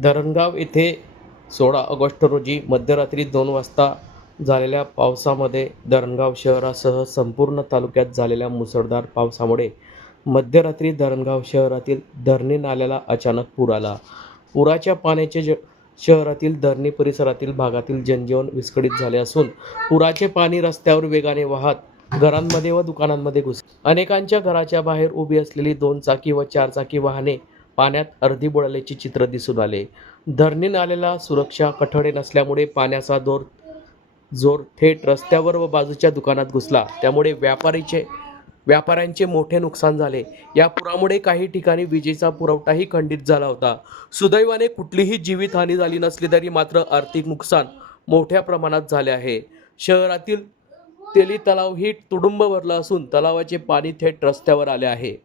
धरणगाव येथे सोळा ऑगस्ट रोजी मध्यरात्री दोन वाजता झालेल्या पावसामध्ये धरणगाव शहरासह संपूर्ण तालुक्यात झालेल्या मुसळधार पावसामुळे मध्यरात्री धरणगाव शहरातील धरणी नाल्याला अचानक पूर आला. पुराच्या पाण्याचे ज शहरातील धरणी परिसरातील भागातील जनजीवन विस्कळीत झाले असून पुराचे पाणी रस्त्यावर वेगाने वाहत घरांमध्ये व दुकानांमध्ये घुस अनेकांच्या घराच्या बाहेर उभी असलेली दोन चाकी व चार चाकी वाहने पाण्यात अर्धी बुडाल्याचे चित्र दिसून आले. धरणीन नाल्याला सुरक्षा कठडे नसल्यामुळे पाण्याचा दोर जोर थेट रस्त्यावर व बाजूच्या दुकानात घुसला. त्यामुळे व्यापारीचे व्यापाऱ्यांचे मोठे नुकसान झाले. या पुरामुळे काही ठिकाणी विजेचा पुरवठाही खंडित झाला होता. सुदैवाने कुठलीही जीवितहानी झाली नसली तरी मात्र आर्थिक नुकसान मोठ्या प्रमाणात झाले आहे. शहरातील तेली तलाव ही तुडुंब भरला असून तलावाचे पाणी थेट रस्त्यावर आले आहे.